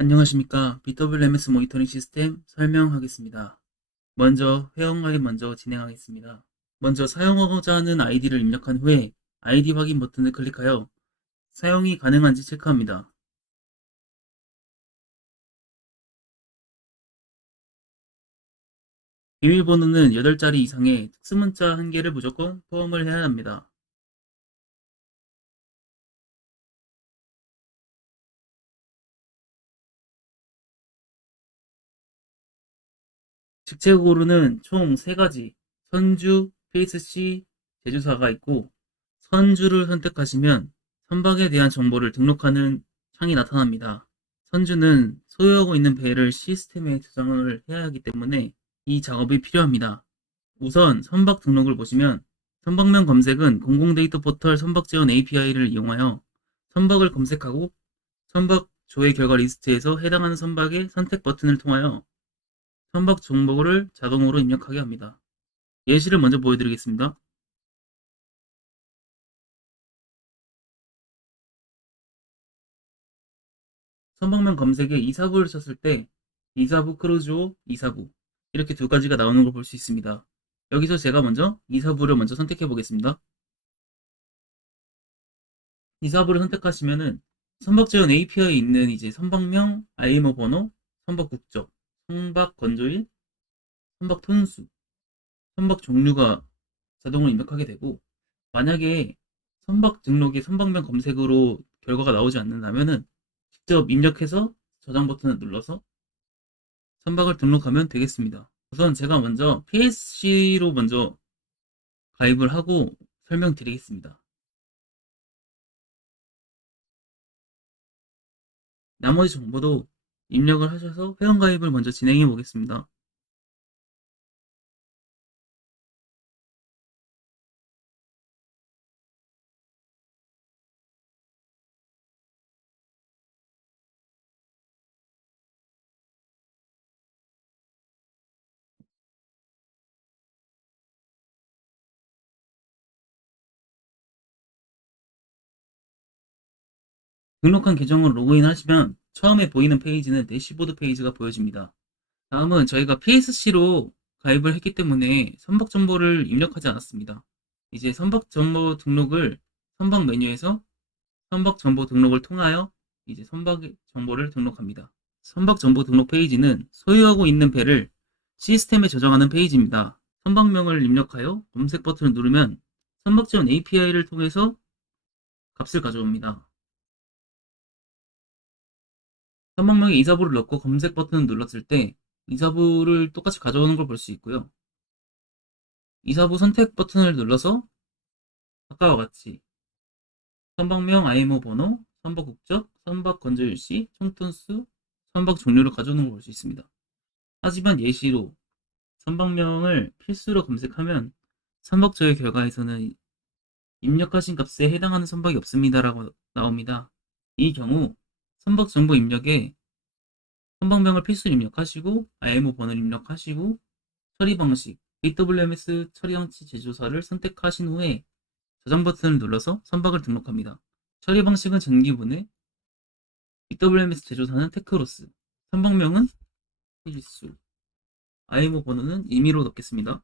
안녕하십니까. BWMS 모니터링 시스템 설명하겠습니다. 먼저 회원가입 먼저 진행하겠습니다. 먼저 사용하고자 하는 아이디를 입력한 후에 아이디 확인 버튼을 클릭하여 사용이 가능한지 체크합니다. 비밀번호는 8자리 이상의 특수문자 1개를 무조건 포함을 해야 합니다. 직책으로는 총 3가지 선주, PSC, 제조사가 있고 선주를 선택하시면 선박에 대한 정보를 등록하는 창이 나타납니다. 선주는 소유하고 있는 배를 시스템에 저장을 해야 하기 때문에 이 작업이 필요합니다. 우선 선박 등록을 보시면 선박명 검색은 공공데이터 포털 선박지원 API를 이용하여 선박을 검색하고 선박 조회 결과 리스트에서 해당하는 선박의 선택 버튼을 통하여 선박 정보를 자동으로 입력하게 합니다. 예시를 먼저 보여드리겠습니다. 선박명 검색에 이사부를 쳤을 때 이사부 크루즈호 이사부 이렇게 2가지가 나오는 걸 볼 수 있습니다. 여기서 제가 먼저 이사부를 먼저 선택해 보겠습니다. 이사부를 선택하시면은 선박 지원 API에 있는 이제 선박명, IMO 번호, 선박 국적, 선박 건조일, 선박 톤수, 선박 종류가 자동으로 입력하게 되고, 만약에 선박 등록에 선박명 검색으로 결과가 나오지 않는다면은 직접 입력해서 저장 버튼을 눌러서 선박을 등록하면 되겠습니다. 우선 제가 먼저 PSC로 먼저 가입을 하고 설명드리겠습니다. 나머지 정보도 입력을 하셔서 회원가입을 먼저 진행해 보겠습니다. 등록한 계정으로 로그인 하시면 처음에 보이는 페이지는 대시보드 페이지가 보여집니다. 다음은 저희가 PSC로 가입을 했기 때문에 선박 정보를 입력하지 않았습니다. 이제 선박 정보 등록을 선박 메뉴에서 선박 정보 등록을 통하여 이제 선박 정보를 등록합니다. 선박 정보 등록 페이지는 소유하고 있는 배를 시스템에 저장하는 페이지입니다. 선박명을 입력하여 검색 버튼을 누르면 선박 지원 API를 통해서 값을 가져옵니다. 선박명에 이사부를 넣고 검색 버튼을 눌렀을 때 이사부를 똑같이 가져오는 걸 볼 수 있고요. 이사부 선택 버튼을 눌러서 아까와 같이 선박명, IMO 번호, 선박 국적, 선박 건조 일시, 총톤수, 선박 종류를 가져오는 걸 볼 수 있습니다. 하지만 예시로 선박명을 필수로 검색하면 선박 조회 결과에서는 입력하신 값에 해당하는 선박이 없습니다라고 나옵니다. 이 경우 선박 정보 입력에 선박명을 필수로 입력하시고 IMO 번호를 입력하시고 처리 방식 BWMS 처리 장치 제조사를 선택하신 후에 저장 버튼을 눌러서 선박을 등록합니다. 처리 방식은 전기분해, BWMS 제조사는 테크로스, 선박명은 필수, IMO 번호는 임의로 넣겠습니다.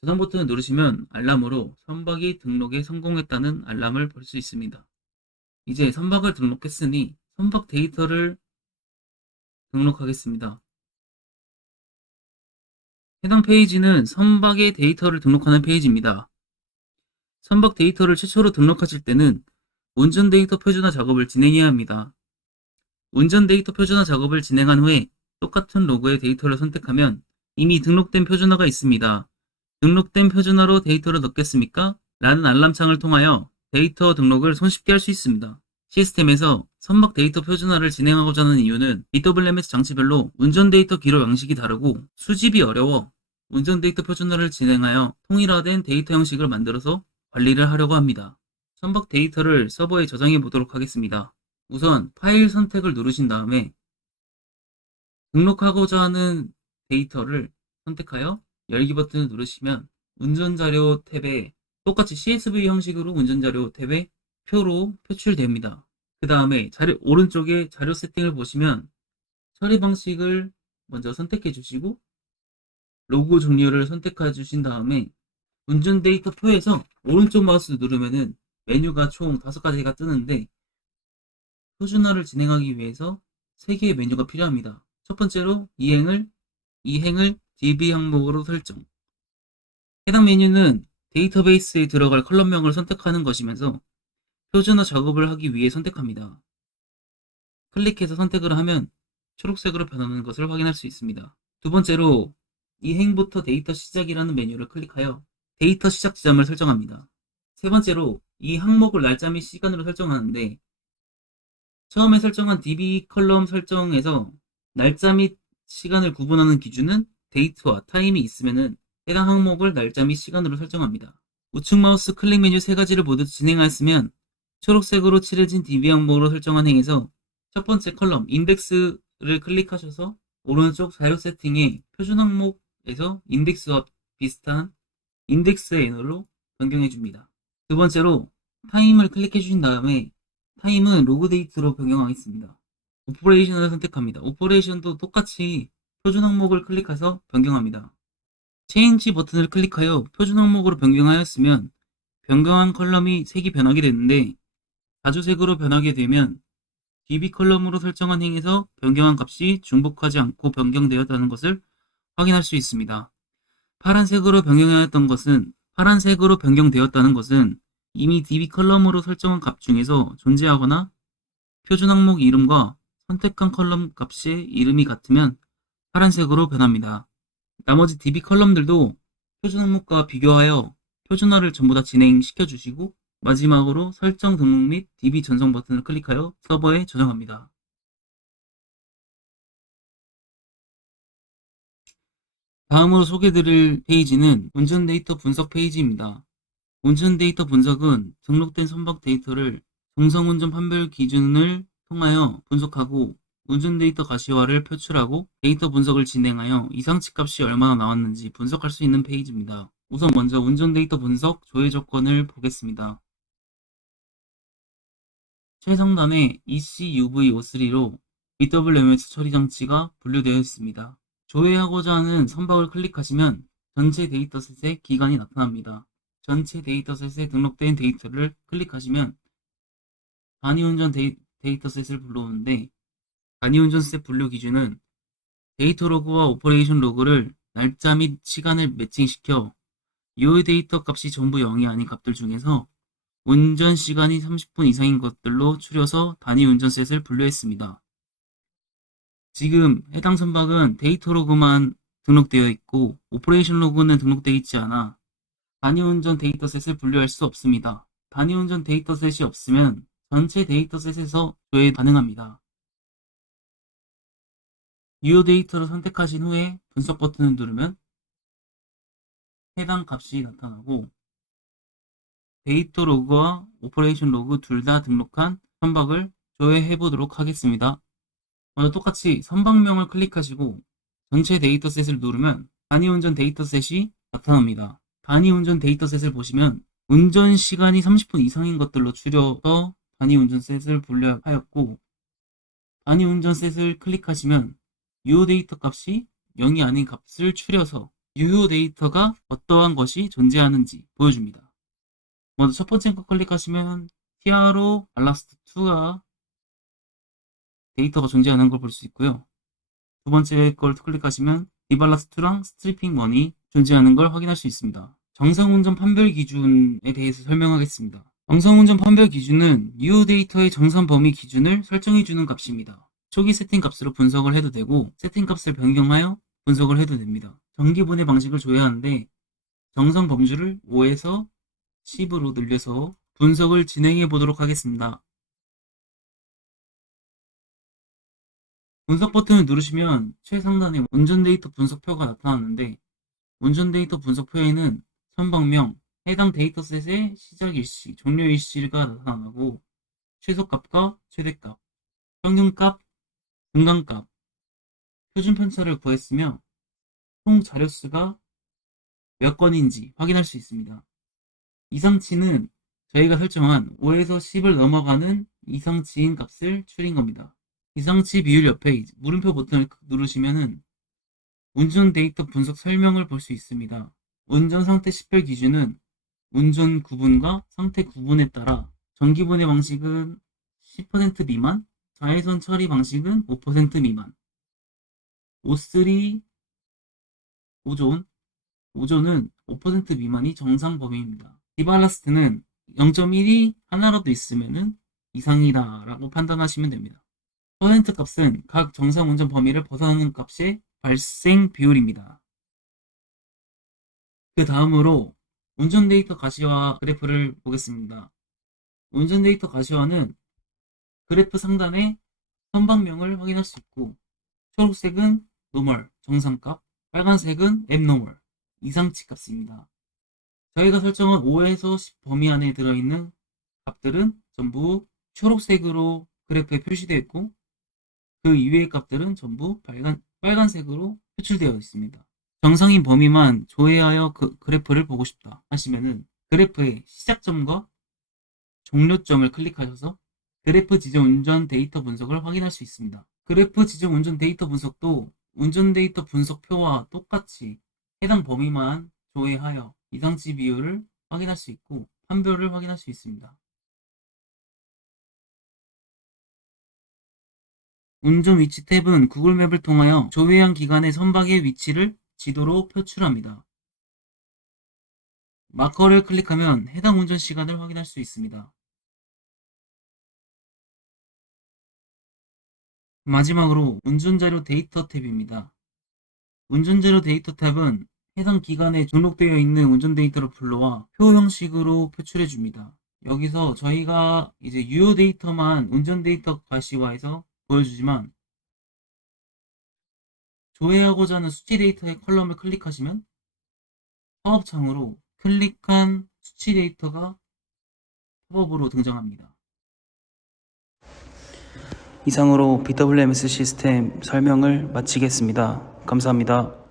저장 버튼을 누르시면 알람으로 선박이 등록에 성공했다는 알람을 볼 수 있습니다. 이제 선박을 등록했으니 선박 데이터를 등록하겠습니다. 해당 페이지는 선박의 데이터를 등록하는 페이지입니다. 선박 데이터를 최초로 등록하실 때는 운전 데이터 표준화 작업을 진행해야 합니다. 운전 데이터 표준화 작업을 진행한 후에 똑같은 로그의 데이터를 선택하면 이미 등록된 표준화가 있습니다. 등록된 표준화로 데이터를 넣겠습니까? 라는 알람창을 통하여 데이터 등록을 손쉽게 할 수 있습니다. 시스템에서 선박 데이터 표준화를 진행하고자 하는 이유는 BWMS 장치별로 운전 데이터 기록 양식이 다르고 수집이 어려워 운전 데이터 표준화를 진행하여 통일화된 데이터 형식을 만들어서 관리를 하려고 합니다. 선박 데이터를 서버에 저장해 보도록 하겠습니다. 우선 파일 선택을 누르신 다음에 등록하고자 하는 데이터를 선택하여 열기 버튼을 누르시면 운전자료 탭에 똑같이 CSV 형식으로 운전자료 탭에 표로 표출됩니다. 그 다음에 오른쪽에 자료 세팅을 보시면 처리 방식을 먼저 선택해 주시고 로고 종류를 선택해 주신 다음에 운전 데이터 표에서 오른쪽 마우스 누르면은 메뉴가 총 5가지가 뜨는데 표준화를 진행하기 위해서 3개의 메뉴가 필요합니다. 첫 번째로 이행을 DB 항목으로 설정. 해당 메뉴는 데이터베이스에 들어갈 컬럼명을 선택하는 것이면서 표준화 작업을 하기 위해 선택합니다. 클릭해서 선택을 하면 초록색으로 변하는 것을 확인할 수 있습니다. 두 번째로 이행부터 데이터 시작이라는 메뉴를 클릭하여 데이터 시작 지점을 설정합니다. 세 번째로 이 항목을 날짜 및 시간으로 설정하는데 처음에 설정한 DB 컬럼 설정에서 날짜 및 시간을 구분하는 기준은 데이트와 타임이 있으면 해당 항목을 날짜 및 시간으로 설정합니다. 우측 마우스 클릭 메뉴 3가지를 모두 진행하였으면 초록색으로 칠해진 DB 항목으로 설정한 행에서 첫 번째 컬럼 인덱스를 클릭하셔서 오른쪽 자료 세팅에 표준 항목에서 인덱스와 비슷한 인덱스의 애널로 변경해 줍니다. 두 번째로 타임을 클릭해 주신 다음에 타임은 로그 데이트로 변경하겠습니다. 오퍼레이션을 선택합니다. 오퍼레이션도 똑같이 표준 항목을 클릭해서 변경합니다. 체인지 버튼을 클릭하여 표준 항목으로 변경하였으면 변경한 컬럼이 색이 변하게 되는데 자주색으로 변하게 되면 DB 컬럼으로 설정한 행에서 변경한 값이 중복하지 않고 변경되었다는 것을 확인할 수 있습니다. 파란색으로 변경되었다는 것은 이미 DB 컬럼으로 설정한 값 중에서 존재하거나 표준 항목 이름과 선택한 컬럼 값의 이름이 같으면 파란색으로 변합니다. 나머지 DB 컬럼들도 표준 항목과 비교하여 표준화를 전부 다 진행시켜 주시고 마지막으로 설정 등록 및 DB 전송 버튼을 클릭하여 서버에 저장합니다. 다음으로 소개해드릴 페이지는 운전 데이터 분석 페이지입니다. 운전 데이터 분석은 등록된 선박 데이터를 정성운전 판별 기준을 통하여 분석하고 운전 데이터 가시화를 표출하고 데이터 분석을 진행하여 이상치 값이 얼마나 나왔는지 분석할 수 있는 페이지입니다. 우선 먼저 운전 데이터 분석 조회 조건을 보겠습니다. 최상단에 ECUV53로 BWMS 처리 장치가 분류되어 있습니다. 조회하고자 하는 선박을 클릭하시면 전체 데이터셋의 기간이 나타납니다. 전체 데이터셋에 등록된 데이터를 클릭하시면 단위운전 데이터셋을 불러오는데 단위운전셋 분류 기준은 데이터 로그와 오퍼레이션 로그를 날짜 및 시간을 매칭시켜 이 데이터 값이 전부 0이 아닌 값들 중에서 운전 시간이 30분 이상인 것들로 추려서 단위 운전셋을 분류했습니다. 지금 해당 선박은 데이터 로그만 등록되어 있고 오퍼레이션 로그는 등록되어 있지 않아 단위 운전 데이터셋을 분류할 수 없습니다. 단위 운전 데이터셋이 없으면 전체 데이터셋에서 조회 가능합니다. 유효 데이터를 선택하신 후에 분석 버튼을 누르면 해당 값이 나타나고 데이터 로그와 오퍼레이션 로그 둘 다 등록한 선박을 조회해 보도록 하겠습니다. 먼저 똑같이 선박명을 클릭하시고 전체 데이터셋을 누르면 단위 운전 데이터셋이 나타납니다. 단위 운전 데이터셋을 보시면 운전 시간이 30분 이상인 것들로 추려서 단위 운전셋을 분류하였고 단위 운전셋을 클릭하시면 유효 데이터 값이 0이 아닌 값을 추려서 유효 데이터가 어떠한 것이 존재하는지 보여줍니다. 먼저 첫 번째 거 클릭하시면 TRO 발라스트 2가 데이터가 존재하는 걸 볼 수 있고요. 두 번째 걸 클릭하시면 디발라스트랑 스트리핑 1이 존재하는 걸 확인할 수 있습니다. 정상운전 판별 기준에 대해서 설명하겠습니다. 정상운전 판별 기준은 유효 데이터의 정산 범위 기준을 설정해주는 값입니다. 초기 세팅 값으로 분석을 해도 되고 세팅 값을 변경하여 분석을 해도 됩니다. 정기 분해 방식을 조회하는데 정상 범주를 5에서 10으로 늘려서 분석을 진행해 보도록 하겠습니다. 분석 버튼을 누르시면 최상단에 운전 데이터 분석표가 나타나는데 운전 데이터 분석표에는 선박명, 해당 데이터셋의 시작 일시, 종료 일시가 나타나고 최소값과 최대값, 평균값, 중간값, 표준 편차를 구했으며 총 자료수가 몇 건인지 확인할 수 있습니다. 이상치는 저희가 설정한 5에서 10을 넘어가는 이상치인 값을 추린 겁니다. 이상치 비율 옆에 물음표 버튼을 누르시면은 운전 데이터 분석 설명을 볼 수 있습니다. 운전 상태 식별 기준은 운전 구분과 상태 구분에 따라 전기분해 방식은 10% 미만, 자외선 처리 방식은 5% 미만, O3, 오존은 5% 미만이 정상 범위입니다. 디발라스트는 0.1이 하나라도 있으면 이상이다 라고 판단하시면 됩니다. 퍼센트 값은 각 정상 운전 범위를 벗어나는 값의 발생 비율입니다. 그 다음으로 운전 데이터 가시화 그래프를 보겠습니다. 운전 데이터 가시화는 그래프 상단에 선박명을 확인할 수 있고, 초록색은 노멀, 정상값, 빨간색은 앱노멀, 이상치 값입니다. 저희가 설정한 5에서 10 범위 안에 들어있는 값들은 전부 초록색으로 그래프에 표시되어 있고, 그 이외의 값들은 전부 빨간색으로 표출되어 있습니다. 정상인 범위만 조회하여 그래프를 보고 싶다 하시면은 그래프의 시작점과 종료점을 클릭하셔서 그래프 지정 운전 데이터 분석을 확인할 수 있습니다. 그래프 지정 운전 데이터 분석도 운전 데이터 분석표와 똑같이 해당 범위만 조회하여 이상치 비율을 확인할 수 있고 판별을 확인할 수 있습니다. 운전 위치 탭은 구글맵을 통하여 조회한 기간의 선박의 위치를 지도로 표출합니다. 마커를 클릭하면 해당 운전 시간을 확인할 수 있습니다. 마지막으로 운전자료 데이터 탭입니다. 운전자료 데이터 탭은 해당 기간에 등록되어 있는 운전 데이터를 불러와 표 형식으로 표출해 줍니다. 여기서 저희가 이제 유효 데이터만 운전 데이터 가시화해서 보여주지만 조회하고자 하는 수치 데이터의 컬럼을 클릭하시면 팝업창으로 클릭한 수치 데이터가 팝업으로 등장합니다. 이상으로 BWMS 시스템 설명을 마치겠습니다. 감사합니다.